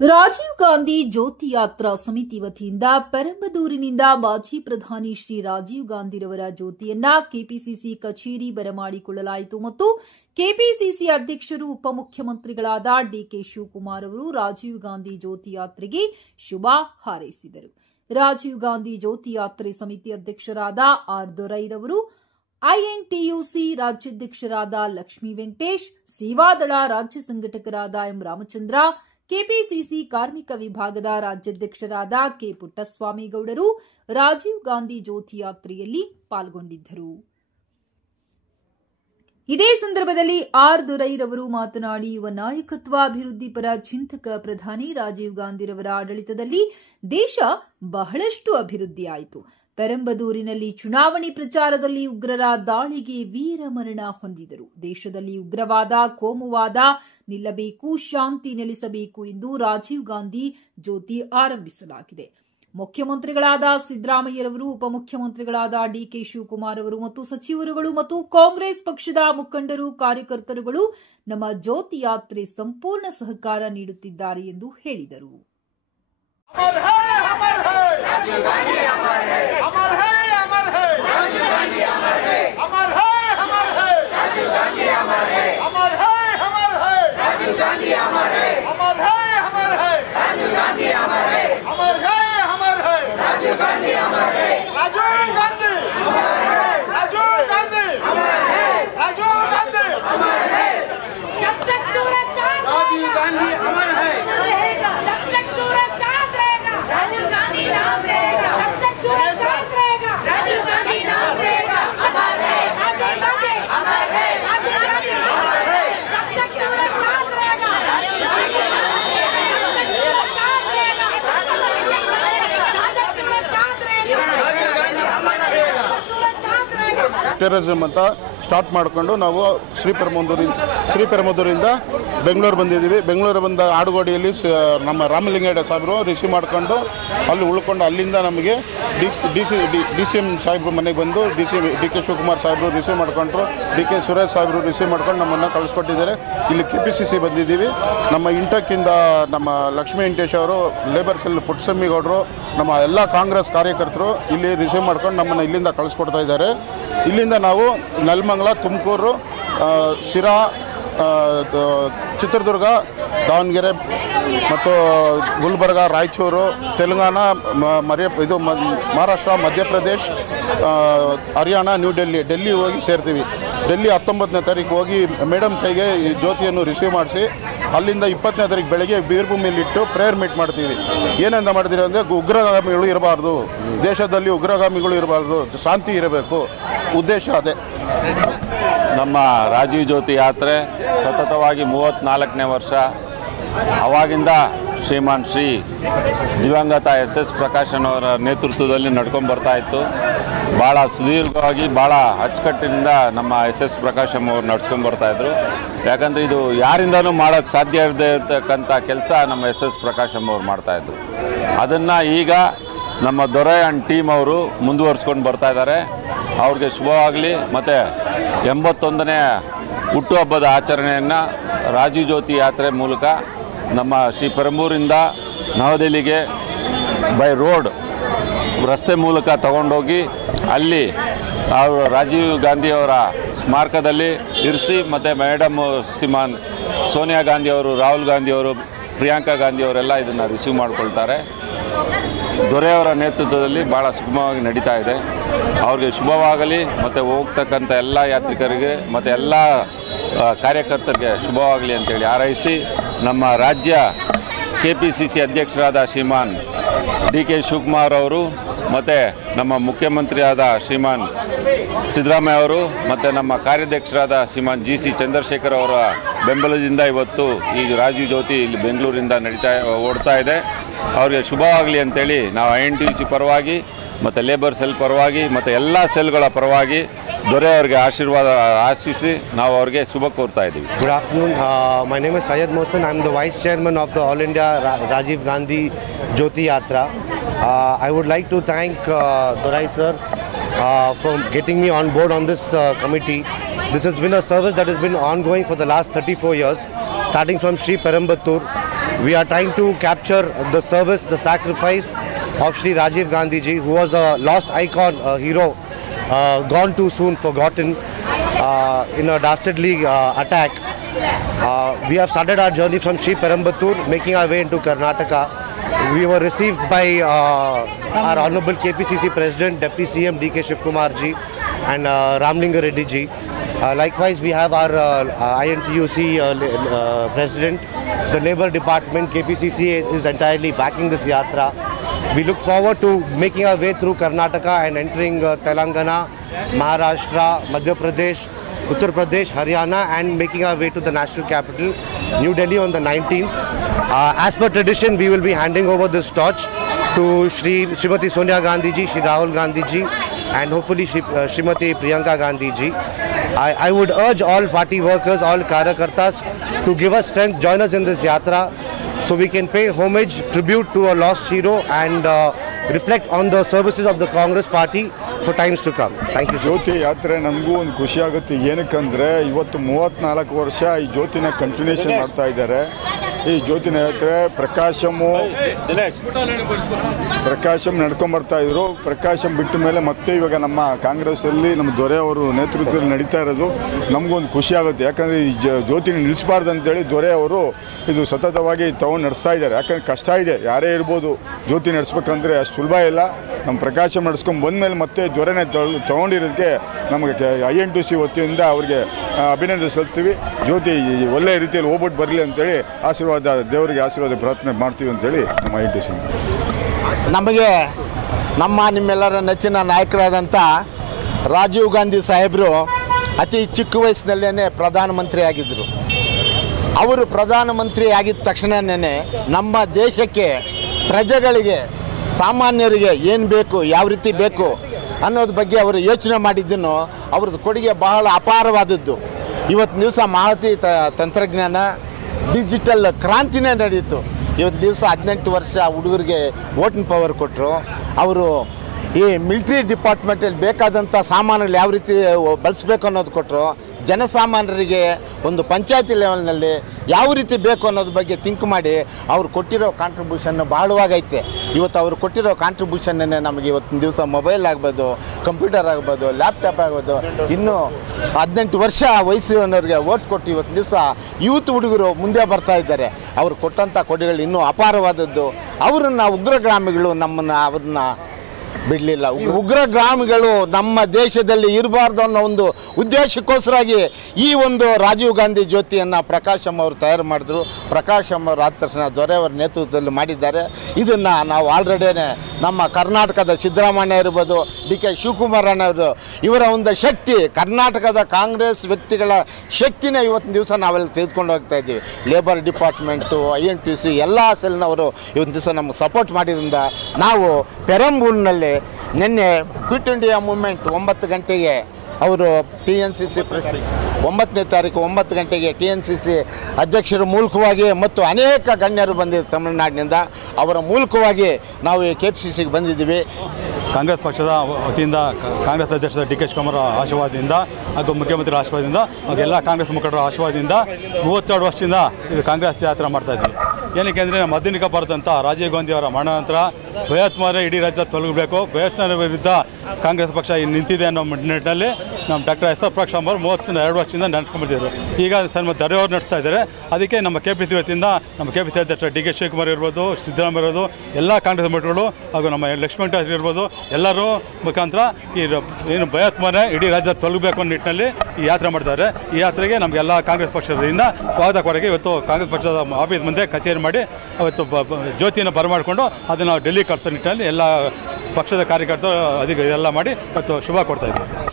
ರಾಜೀವ್ ಗಾಂಧಿ ಜ್ಯೋತಿ ಯಾತ್ರಾ ಸಮಿತಿ ವತಿಯಿಂದ ಪೆರಂಬದೂರಿನಿಂದ ಮಾಜಿ ಪ್ರಧಾನಿ ಶ್ರೀ ರಾಜೀವ್ ಗಾಂಧಿರವರ ಜ್ಯೋತಿಯನ್ನ ಕೆಪಿಸಿಸಿ ಕಚೇರಿ ಬರಮಾಡಿಕೊಳ್ಳಲಾಯಿತು ಮತ್ತು ಕೆಪಿಸಿಸಿ ಅಧ್ಯಕ್ಷರು ಉಪಮುಖ್ಯಮಂತ್ರಿಗಳಾದ ಡಿಕೆ ಶಿವಕುಮಾರ್ ಅವರು ರಾಜೀವ್ ಗಾಂಧಿ ಜ್ಯೋತಿ ಯಾತ್ರೆಗೆ ಶುಭ ಹಾರೈಸಿದರು. ರಾಜೀವ್ ಗಾಂಧಿ ಜ್ಯೋತಿ ಯಾತ್ರೆ ಸಮಿತಿ ಅಧ್ಯಕ್ಷರಾದ ಆರ್ ದೊರೈರವರು, ಐಎನ್ಟಿಯುಸಿ ರಾಜ್ಯಾಧ್ಯಕ್ಷರಾದ ಲಕ್ಷ್ಮೀ ವೆಂಕಟೇಶ್, ಸೇವಾದಳ ರಾಜ್ಯ ಸಂಘಟಕರಾದ ಎಂ ರಾಮಚಂದ್ರ, ಕೆಪಿಸಿಸಿ ಕಾರ್ಮಿಕ ವಿಭಾಗದ ರಾಜ್ಯಾಧ್ಯಕ್ಷರಾದ ಕೆ ಪುಟ್ಟಸ್ವಾಮಿಗೌಡರು ರಾಜೀವ್ ಗಾಂಧಿ ಜ್ಯೋತಿ ಯಾತ್ರೆಯಲ್ಲಿ ಪಾಲ್ಗೊಂಡಿದ್ದರು. ಇದೇ ಸಂದರ್ಭದಲ್ಲಿ ಆರ್ ದೊರೈರವರು ಮಾತನಾಡಿ, ಯುವ ನಾಯಕತ್ವ, ಅಭಿವೃದ್ಧಿ ಪರ ಚಿಂತಕ ಪ್ರಧಾನಿ ರಾಜೀವ್ ಗಾಂಧಿರವರ ಆಡಳಿತದಲ್ಲಿ ದೇಶ ಬಹಳಷ್ಟು ಅಭಿವೃದ್ಧಿಯಾಯಿತು. ಪೆರಂಬದೂರಿನಲ್ಲಿ ಚುನಾವಣೆ ಪ್ರಚಾರದಲ್ಲಿ ಉಗ್ರರ ದಾಳಿಗೆ ವೀರಮರಣ ಹೊಂದಿದರು. ದೇಶದಲ್ಲಿ ಉಗ್ರವಾದ, ಕೋಮುವಾದ ನಿಲ್ಲಬೇಕು, ಶಾಂತಿ ನೆಲೆಸಬೇಕು ಎಂದು ರಾಜೀವ್ ಗಾಂಧಿ ಜ್ಯೋತಿ ಆರಂಭಿಸಲಾಗಿದೆ. ಮುಖ್ಯಮಂತ್ರಿಗಳಾದ ಸಿದ್ದರಾಮಯ್ಯರವರು, ಉಪಮುಖ್ಯಮಂತ್ರಿಗಳಾದ ಡಿಕೆ ಶಿವಕುಮಾರ್ ಅವರು ಮತ್ತು ಸಚಿವರುಗಳು ಮತ್ತು ಕಾಂಗ್ರೆಸ್ ಪಕ್ಷದ ಮುಖಂಡರು, ಕಾರ್ಯಕರ್ತರುಗಳು ನಮ್ಮ ಜ್ಯೋತಿ ಯಾತ್ರೆ ಸಂಪೂರ್ಣ ಸಹಕಾರ ನೀಡುತ್ತಿದ್ದಾರೆ ಎಂದು ಹೇಳಿದರು. ಟೆರರಿಸಮ್ ಅಂತ ಸ್ಟಾರ್ಟ್ ಮಾಡಿಕೊಂಡು ನಾವು ಶ್ರೀಪೆರುಂಬದೂರಿಂದ ಬೆಂಗಳೂರು ಬಂದಿದ್ದೀವಿ. ಬೆಂಗಳೂರು ಬಂದ ಆಡುಗೋಡಿಯಲ್ಲಿ ನಮ್ಮ ರಾಮಲಿಂಗಯ್ಯ ಸಾಹೇಬರು ರಿಸೀವ್ ಮಾಡ್ಕೊಂಡು ಅಲ್ಲಿ ಉಳ್ಕೊಂಡು ಅಲ್ಲಿಂದ ನಮಗೆ ಡಿ ಸಿ ಎಂ ಸಾಹೇಬ್ರು ಮನೆಗೆ ಬಂದು ಡಿ ಕೆ ಶಿವಕುಮಾರ್ ಸಾಹೇಬರು ರಿಸೀವ್ ಮಾಡ್ಕೊಂಡ್ರು, ಡಿ ಕೆ ಸುರೇಶ್ ಸಾಹೇಬರು ರಿಸೀವ್ ಮಾಡ್ಕೊಂಡು ನಮ್ಮನ್ನು ಕಳಿಸ್ಕೊಟ್ಟಿದ್ದಾರೆ. ಇಲ್ಲಿ ಕೆಪಿಸಿಸಿ ಬಂದಿದ್ದೀವಿ. ನಮ್ಮ ಇಂಟಕ್ಕಿಂದ ನಮ್ಮ ಲಕ್ಷ್ಮೀ ವೆಂಕಟೇಶ್ ಅವರು, ಲೇಬರ್ ಸೆಲ್ ಪುಟ್ಟಸ್ವಾಮಿಗೌಡರು, ನಮ್ಮ ಎಲ್ಲ ಕಾಂಗ್ರೆಸ್ ಕಾರ್ಯಕರ್ತರು ಇಲ್ಲಿ ರಿಸೀವ್ ಮಾಡ್ಕೊಂಡು ನಮ್ಮನ್ನು ಇಲ್ಲಿಂದ ಕಳಿಸ್ಕೊಡ್ತಾ ಇದ್ದಾರೆ. ಇಲ್ಲಿಂದ ನಾವು ನೆಲಮಂಗಲ, ತುಮಕೂರು, ಶಿರಾ, ಚಿತ್ರದುರ್ಗ, ದಾವಣಗೆರೆ ಮತ್ತು ಗುಲ್ಬರ್ಗ, ರಾಯಚೂರು, ತೆಲಂಗಾಣ, ಮಹಾರಾಷ್ಟ್ರ, ಮಧ್ಯಪ್ರದೇಶ್, ಹರಿಯಾಣ, ನ್ಯೂ ಡೆಲ್ಲಿ ಹೋಗಿ ಸೇರ್ತೀವಿ. ಡೆಲ್ಲಿ 19ನೇ ತಾರೀಕು ಹೋಗಿ ಮೇಡಮ್ ಕೈಗೆ ಈ ಜ್ಯೋತಿಯನ್ನು ರಿಸೀವ್ ಮಾಡಿಸಿ ಅಲ್ಲಿಂದ 20ನೇ ತಾರೀಕು ಬೆಳಗ್ಗೆ ಬೀರ್ಭೂಮಿಯಲ್ಲಿಟ್ಟು ಪ್ರೇಯರ್ ಮೀಟ್ ಮಾಡ್ತೀವಿ. ಏನೆಂದ ಮಾಡ್ತೀವಿ ಅಂದರೆ, ಉಗ್ರಗಾಮಿಗಳು ಇರಬಾರ್ದು, ದೇಶದಲ್ಲಿ ಉಗ್ರಗಾಮಿಗಳು ಇರಬಾರ್ದು, ಶಾಂತಿ ಇರಬೇಕು, ಉದ್ದೇಶ ಅದೇ. ನಮ್ಮ ರಾಜೀವ್ ಜ್ಯೋತಿ ಯಾತ್ರೆ ಸತತವಾಗಿ 34ನೇ ವರ್ಷ. ಅವಾಗಿಂದ ಶ್ರೀಮಾನ್ ಶ್ರೀ ದಿವಂಗತ ಎಸ್ ಪ್ರಕಾಶನ್ ಅವರ ನೇತೃತ್ವದಲ್ಲಿ ನಡ್ಕೊಂಡು ಬರ್ತಾ ಇತ್ತು. ಭಾಳ ಸುದೀರ್ಘವಾಗಿ, ಭಾಳ ಅಚ್ಚುಕಟ್ಟಿನಿಂದ ನಮ್ಮ ಎಸ್ ಪ್ರಕಾಶಮ್ ಅವರು ನಡ್ಸ್ಕೊಂಡು ಬರ್ತಾಯಿದ್ರು. ಯಾಕಂದರೆ ಇದು ಯಾರಿಂದನೂ ಮಾಡೋಕ್ಕೆ ಸಾಧ್ಯ ಇರದೇ ಇರತಕ್ಕಂಥ ಕೆಲಸ ನಮ್ಮ ಎಸ್ ಪ್ರಕಾಶಮ್ ಅವರು ಮಾಡ್ತಾಯಿದ್ರು. ಅದನ್ನು ಈಗ ನಮ್ಮ ದೊರೆ ಆ್ಯಂಡ್ ಟೀಮ್ ಅವರು ಮುಂದುವರಿಸ್ಕೊಂಡು ಬರ್ತಾ ಇದ್ದಾರೆ. ಅವ್ರಿಗೆ ಶುಭವಾಗಲಿ. ಮತ್ತು 81ನೇ ಹುಟ್ಟುಹಬ್ಬದ ಆಚರಣೆಯನ್ನು ರಾಜೀವ್ ಜ್ಯೋತಿ ಯಾತ್ರೆ ಮೂಲಕ ನಮ್ಮ ಶ್ರೀ ಪೆರಂಬೂರಿಂದ ನವದೆಹಲಿಗೆ ಬೈ ರೋಡ್ ರಸ್ತೆ ಮೂಲಕ ತಗೊಂಡೋಗಿ ಅಲ್ಲಿ ಅವರು ರಾಜೀವ್ ಗಾಂಧಿಯವರ ಸ್ಮಾರಕದಲ್ಲಿ ಇರಿಸಿ, ಮತ್ತು ಮೇಡಮ್ ಶ್ರೀಮಾನ್ ಸೋನಿಯಾ ಗಾಂಧಿಯವರು, ರಾಹುಲ್ ಗಾಂಧಿಯವರು, ಪ್ರಿಯಾಂಕಾ ಗಾಂಧಿಯವರೆಲ್ಲ ಇದನ್ನು ರಿಸೀವ್ ಮಾಡಿಕೊಳ್ತಾರೆ. ದೊರೆಯವರ ನೇತೃತ್ವದಲ್ಲಿ ಭಾಳ ಸುಗಮವಾಗಿ ನಡೀತಾ ಇದೆ. ಅವ್ರಿಗೆ ಶುಭವಾಗಲಿ. ಮತ್ತು ಹೋಗ್ತಕ್ಕಂಥ ಎಲ್ಲ ಯಾತ್ರಿಕರಿಗೆ ಮತ್ತು ಎಲ್ಲ ಕಾರ್ಯಕರ್ತರಿಗೆ ಶುಭವಾಗಲಿ ಅಂತೇಳಿ ಹಾರೈಸಿ, ನಮ್ಮ ರಾಜ್ಯ ಕೆಪಿಸಿಸಿ ಅಧ್ಯಕ್ಷರಾದ ಶ್ರೀಮಾನ್ ಡಿ ಕೆ ಶಿವಕುಮಾರ್ ಅವರು ಮತ್ತು ನಮ್ಮ ಮುಖ್ಯಮಂತ್ರಿಯಾದ ಶ್ರೀಮಾನ್ ಸಿದ್ದರಾಮಯ್ಯ ಅವರು ಮತ್ತು ನಮ್ಮ ಕಾರ್ಯಾಧ್ಯಕ್ಷರಾದ ಶ್ರೀಮಾನ್ GC ಚಂದ್ರಶೇಖರ್ ಅವರ ಬೆಂಬಲದಿಂದ ಇವತ್ತು ಈ ರಾಜೀವ್ ಜ್ಯೋತಿ ಇಲ್ಲಿ ಬೆಂಗಳೂರಿಂದ ಓಡ್ತಾ ಇದೆ. ಅವರಿಗೆ ಶುಭವಾಗಲಿ ಅಂತೇಳಿ ನಾವು INTUC ಪರವಾಗಿ ಮತ್ತು ಲೇಬರ್ ಸೆಲ್ ಪರವಾಗಿ ಮತ್ತು ಎಲ್ಲ ಸೆಲ್ಗಳ ಪರವಾಗಿ ದೊರೆಯವರಿಗೆ ಆಶೀರ್ವಾದ ನಾವು ಅವರಿಗೆ ಶುಭ ಕೋರ್ತಾ ಇದ್ದೀವಿ. Good afternoon. My name is Syed Mohsen. I am the Vice Chairman of the All India Rajiv Gandhi Jyoti Yatra. I would like to thank Dorai sir for getting me on board on this committee. This has been a service that has been ongoing for the last 34 years. starting from Sri Perambatoor. We are trying to capture the service, the sacrifice of Sri Rajiv Gandhi ji, who was a lost icon, a hero, gone too soon, forgotten in a dastardly attack. We have started our journey from Sri Perambatoor, making our way into Karnataka. We were received by our Honorable KPCC President, Deputy CM DK Shivkumar ji and Ramlinga Reddy ji. Likewise, we have our INTUC President. The Labour Department, KPCC, is entirely backing this yatra. We look forward to making our way through Karnataka and entering Telangana, Maharashtra, Madhya Pradesh, Uttar Pradesh, Haryana, and making our way to the national capital, New Delhi, on the 19th. As per tradition, we will be handing over this torch to Srimati Sonia Gandhi ji, Shri Rahul Gandhi ji, and hopefully Srimati Priyanka Gandhi ji. I would urge all party workers, all Karyakartas to give us strength, join us in this yatra, so we can pay homage, tribute to a lost hero, and reflect on the services of the Congress party for times to come. Thank you. ಜ್ಯೋತಿ ಯಾತ್ರೆ ನನಗೂ ಒಂದು ಖುಷಿ ಆಗುತ್ತೆ. ಏನಕ್ಕಂದರೆ ಇವತ್ತು 34 ವರ್ಷ ಈ ಜ್ಯೋತಿನ continuation ಮಾಡ್ತಾ ಇದ್ದಾರೆ. ಈ ಜ್ಯೋತಿನ ಯಾತ್ರೆ ಪ್ರಕಾಶಮ್ ನಡ್ಕೊಂಬರ್ತಾ ಇದ್ರು. ಪ್ರಕಾಶಂ ಬಿಟ್ಟ ಮೇಲೆ ಮತ್ತೆ ಇವಾಗ ನಮ್ಮ ಕಾಂಗ್ರೆಸ್ಸಲ್ಲಿ ನಮ್ಮ ದೊರೆ ಅವರು ನೇತೃತ್ವದಲ್ಲಿ ನಡೀತಾ ಇರೋದು ನಮಗೊಂದು ಖುಷಿ ಆಗುತ್ತೆ. ಯಾಕಂದರೆ ಈ ಜ್ಯೋತಿನ ನಿಲ್ಲಿಸಬಾರ್ದು ಅಂತೇಳಿ ದೊರೆ ಅವರು ಇದು ಸತತವಾಗಿ ತಗೊಂಡು ನಡೆಸ್ತಾ ಇದ್ದಾರೆ. ಯಾಕಂದರೆ ಕಷ್ಟ ಇದೆ, ಯಾರೇ ಇರ್ಬೋದು, ಜ್ಯೋತಿ ನಡೆಸ್ಬೇಕಂದ್ರೆ ಅಷ್ಟು ಸುಲಭ ಇಲ್ಲ. ನಮ್ಮ ಪ್ರಕಾಶಂ ನಡೆಸ್ಕೊಂಡು ಬಂದಮೇಲೆ ಮತ್ತೆ ದೊರೆನೇ ತೊಗೊಂಡಿರೋದಕ್ಕೆ ನಮಗೆ INTUC ವತಿಯಿಂದ ಅವರಿಗೆ ಅಭಿನಂದನೆ ಸಲ್ಲಿಸ್ತೀವಿ. ಜ್ಯೋತಿ ಒಳ್ಳೆಯ ರೀತಿಯಲ್ಲಿ ಹೋಗ್ಬಿಟ್ಟು ಬರಲಿ ಅಂತೇಳಿ ದೇವರಿಗೆ ಆಶೀರ್ವಾದ ಪ್ರಾರ್ಥನೆ ಮಾಡ್ತೀವಿ ಅಂತೇಳಿ ನಮ್ಮ INTUC. ನಮಗೆ ನಿಮ್ಮೆಲ್ಲರ ನೆಚ್ಚಿನ ನಾಯಕರಾದಂಥ ರಾಜೀವ್ ಗಾಂಧಿ ಸಾಹೇಬರು ಅತಿ ಚಿಕ್ಕ ವಯಸ್ಸಿನಲ್ಲೇ ಪ್ರಧಾನಮಂತ್ರಿ ಆಗಿದ್ದರು. ಅವರು ಪ್ರಧಾನಮಂತ್ರಿ ಆಗಿದ್ದ ತಕ್ಷಣವೇ ನಮ್ಮ ದೇಶಕ್ಕೆ, ಪ್ರಜೆಗಳಿಗೆ, ಸಾಮಾನ್ಯರಿಗೆ ಏನು ಬೇಕು, ಯಾವ ರೀತಿ ಬೇಕು ಅನ್ನೋದ್ರ ಬಗ್ಗೆ ಅವರು ಯೋಚನೆ ಮಾಡಿದ್ದನ್ನು ಅವ್ರದ್ದು ಕೊಡುಗೆ ಬಹಳ ಅಪಾರವಾದದ್ದು. ಇವತ್ತು ದಿವಸ ಮಾಹಿತಿ ತಂತ್ರಜ್ಞಾನ, ಡಿಜಿಟಲ್ ಕ್ರಾಂತಿನೇ ನಡೆಯಿತು. ಇವತ್ತು ದಿವಸ 18 ವರ್ಷ ಹುಡುಗರಿಗೆ ವೋಟಿಂಗ್ ಪವರ್ ಕೊಟ್ಟರು. ಅವರು ಈ ಮಿಲಿಟ್ರಿ ಡಿಪಾರ್ಟ್ಮೆಂಟಲ್ಲಿ ಬೇಕಾದಂಥ ಸಾಮಾನುಗಳು ಯಾವ ರೀತಿ ಬಳಸಬೇಕು ಅನ್ನೋದು ಕೊಟ್ಟರು. ಜನಸಾಮಾನ್ಯರಿಗೆ ಒಂದು ಪಂಚಾಯತಿ ಲೆವೆಲ್ನಲ್ಲಿ ಯಾವ ರೀತಿ ಬೇಕು ಅನ್ನೋದ್ರ ಬಗ್ಗೆ ಥಿಂಕ್ ಮಾಡಿ ಅವ್ರು ಕೊಟ್ಟಿರೋ ಕಾಂಟ್ರಿಬ್ಯೂಷನ್ ಬಹಳವಾಗೈತೆ. ಇವತ್ತು ಅವರು ಕೊಟ್ಟಿರೋ ಕಾಂಟ್ರಿಬ್ಯೂಷನ್ನೇ ನಮಗೆ ಇವತ್ತಿನ ದಿವಸ ಮೊಬೈಲ್ ಆಗ್ಬೋದು, ಕಂಪ್ಯೂಟರ್ ಆಗ್ಬೋದು, ಲ್ಯಾಪ್ಟಾಪ್ ಆಗ್ಬೋದು, ಇನ್ನೂ 18 ವರ್ಷ ವಯಸ್ಸಿನವ್ರಿಗೆ ವೋಟ್ ಕೊಟ್ಟು ಇವತ್ತಿನ ದಿವಸ ಯೂತ್ ಹುಡುಗರು ಮುಂದೆ ಬರ್ತಾ ಇದ್ದಾರೆ. ಅವರು ಕೊಟ್ಟಂಥ ಕೊಡುಗೆಗಳು ಇನ್ನೂ ಅಪಾರವಾದದ್ದು. ಅವರನ್ನು ಉಗ್ರಗಾಮಿಗಳು ಅವ್ರನ್ನ ಬಿಡಲಿಲ್ಲ. ಉಗ್ರಗಾಮಿಗಳು ನಮ್ಮ ದೇಶದಲ್ಲಿ ಇರಬಾರ್ದು ಅನ್ನೋ ಒಂದು ಉದ್ದೇಶಕ್ಕೋಸ್ಕರಾಗಿ ಈ ಒಂದು ರಾಜೀವ್ ಗಾಂಧಿ ಜ್ಯೋತಿಯನ್ನು ಪ್ರಕಾಶಂ ಅವರು ತಯಾರು ಮಾಡಿದ್ರು. ಪ್ರಕಾಶಂ ಅವರು ಆದ ತಕ್ಷಣ ದೊರೆಯವರ ನೇತೃತ್ವದಲ್ಲಿ ಮಾಡಿದ್ದಾರೆ. ಇದನ್ನು ನಾವು ಆಲ್ರೆಡಿನೇ ನಮ್ಮ ಕರ್ನಾಟಕದ ಸಿದ್ದರಾಮಯ್ಯ ಇರ್ಬೋದು, DK ಶಿವಕುಮಾರಣ್ಣವರು, ಇವರ ಒಂದು ಶಕ್ತಿ, ಕರ್ನಾಟಕದ ಕಾಂಗ್ರೆಸ್ ವ್ಯಕ್ತಿಗಳ ಶಕ್ತಿನೇ ಇವತ್ತಿನ ದಿವಸ ನಾವೆಲ್ಲ ತೆಗೆದುಕೊಂಡು ಹೋಗ್ತಾ ಇದ್ದೀವಿ. ಲೇಬರ್ ಡಿಪಾರ್ಟ್ಮೆಂಟು, INTUC ಎಲ್ಲ ಸೆಲ್ನವರು ಇವತ್ತಿನ ದಿವಸ ನಮಗೆ ಸಪೋರ್ಟ್ ಮಾಡಿದ್ರಿಂದ ನಾವು ಪೆರಂಬೂರಿನಲ್ಲಿ ನಿನ್ನೆ ಕ್ವಿಟ್ ಇಂಡಿಯಾ ಮೂವ್ಮೆಂಟ್ 9 ಗಂಟೆಗೆ ಅವರು TNCC 9ನೇ ತಾರೀಕು 9 ಗಂಟೆಗೆ TNCC ಅಧ್ಯಕ್ಷರ ಮೂಲಕವಾಗಿ ಮತ್ತು ಅನೇಕ ಗಣ್ಯರು ಬಂದಿದ್ದಾರೆ ತಮಿಳುನಾಡಿನಿಂದ. ಅವರ ಮೂಲಕವಾಗಿ ನಾವು ಈ KPCCಗೆ ಬಂದಿದ್ದೀವಿ. ಕಾಂಗ್ರೆಸ್ ಪಕ್ಷದ ವತಿಯಿಂದ ಕಾಂಗ್ರೆಸ್ ಅಧ್ಯಕ್ಷರ DK ಶಿವಕುಮಾರ್ ಆಶೀರ್ವಾದದಿಂದ ಹಾಗೂ ಮುಖ್ಯಮಂತ್ರಿ ಆಶೀರ್ವಾದದಿಂದ ಹಾಗೂ ಎಲ್ಲ ಕಾಂಗ್ರೆಸ್ ಮುಖಂಡರ ಆಶೀರ್ವಾದದಿಂದ 32 ವರ್ಷದಿಂದ ಇದು ಕಾಂಗ್ರೆಸ್ ಯಾತ್ರೆ ಮಾಡ್ತಾಯಿದ್ವಿ. ಏನಕ್ಕೆ ಅಂದರೆ ನಮ್ಮ ಆಧುನಿಕ ಭಾರತ ರಾಜೀವ್ ಗಾಂಧಿ ಅವರ ಮರಣ ನಂತರ ಭಯೋತ್ಪಾದನೆ ಇಡೀ ರಾಜ್ಯದ ತೊಲಗಬೇಕು, ಭಯೋತ್ಪಾದನೆ ವಿರುದ್ಧ ಕಾಂಗ್ರೆಸ್ ಪಕ್ಷ ನಿಂತಿದೆ ಅನ್ನೋ ನಿಟ್ಟಿನಲ್ಲಿ ನಮ್ಮ ಡಾಕ್ಟರ್ S.R. ಪ್ರಕಾಶ್ ಅವರು 32 ವರ್ಷದಿಂದ ನಡೆಸ್ಕೊಂಡ್ಬರ್ತಿದ್ರು. ಈಗ ದೊರೆ ಅವರು ನಡೆಸ್ತಾ ಇದ್ದಾರೆ. ಅದಕ್ಕೆ ನಮ್ಮ KPCC ವತಿಯಿಂದ ನಮ್ಮ KPCC ಅಧ್ಯಕ್ಷ DK ಶಿವಕುಮಾರ್ ಇರ್ಬೋದು, ಸಿದ್ದರಾಮಯ್ಯ ಇರ್ಬೋದು, ಎಲ್ಲ ಕಾಂಗ್ರೆಸ್ ಮುಖಂಡರು ಹಾಗೂ ನಮ್ಮ ಲಕ್ಷ್ಮಣ ಇರ್ಬೋದು, ಎಲ್ಲರೂ ಮುಖಾಂತರ ಏನು ಭಯೋತ್ಪಾದನೆ ಇಡೀ ರಾಜ್ಯದ ತೊಲಗಬೇಕು ಅನ್ನೋ ನಿಟ್ಟಿನಲ್ಲಿ ಈ ಯಾತ್ರೆ ಮಾಡ್ತಾರೆ. ಈ ಯಾತ್ರೆಗೆ ನಮಗೆಲ್ಲ ಕಾಂಗ್ರೆಸ್ ಪಕ್ಷದಿಂದ ಸ್ವಾಗತ ಕೊಡೋಕ್ಕೆ ಇವತ್ತು ಕಾಂಗ್ರೆಸ್ ಪಕ್ಷದ ಆಫೀಸ್ ಮುಂದೆ ಕಚೇರಿ ಮಾಡಿ ಅವತ್ತು ಜ್ಯೋತಿಯನ್ನು ಬರಮಾಡಿಕೊಂಡು ಅದನ್ನು ಡೆಲ್ಲಿ ಕಳಿಸೋ ನಿಟ್ಟಿನಲ್ಲಿ ಎಲ್ಲ ಪಕ್ಷದ ಕಾರ್ಯಕರ್ತರು ಅದಕ್ಕೆ ಎಲ್ಲ ಮಾಡಿ ಇವತ್ತು ಶುಭ ಕೊಡ್ತಾ ಇದ್ದೀವಿ.